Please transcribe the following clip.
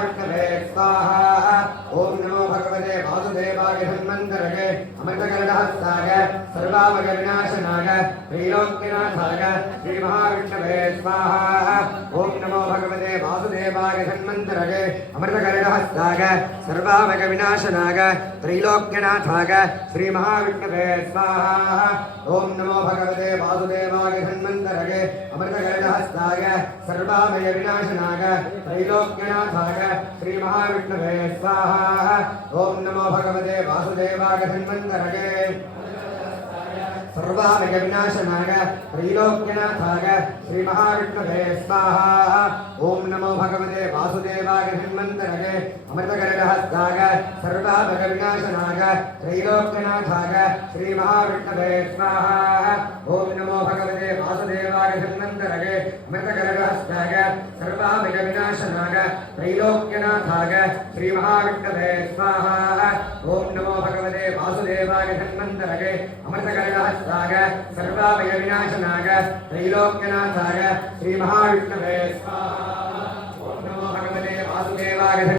विष्णवे स्वाहा। ओम नमो भगवते वासुदेवाय धन्वन्तरये अमृतकलशहस्ताय सर्वामय विनाशनाय त्रैलोक्यनाथाय श्री महाविष्णवे स्वाहा। ओम नमो भगवते वासुदेवाय धन्वन्तरये अमृतकलशहस्ताय सर्वामय विनाशनाय त्रैलोक्यनाथाय श्री महाविष्णवे स्वाहा। ओम नमो भगवते वासुदेवाय धन्वन्तरये अमृतकलशहस्ताय सर्वामय विनाशनाय त्रैलोक्यनाथाय श्री महाविष्णवे स्वाहा। ओम नमो भगवते वासुदेवाय धन्वन्तरये सर्वामय विनाशनाय त्रैलोक्यनाथाय श्री महाविष्णवे स्वाहा। ओम नमो भगवते वासुदेवाय धन्वन्तरये अमृतकलशहस्ताय सर्वामय विनाशनाय त्रैलोक्यनाथाय श्री महाविष्णवे स्वाहा। ओम नमो भगवते वासुदेवाय धन्वन्तरये अमृतकलशहस्ताय सर्वामय विनाशनाय त्रैलोक्यनाथाय श्री महाविष्णवे स्वाहा। ओम नमो भगवते वासुदेवाय धन्वन्तरये अमृतकलशहस्ताय सर्वामय विनाशनाय त्रैलोक्यनाथाय श्री महाविष्णवे स्वाहा।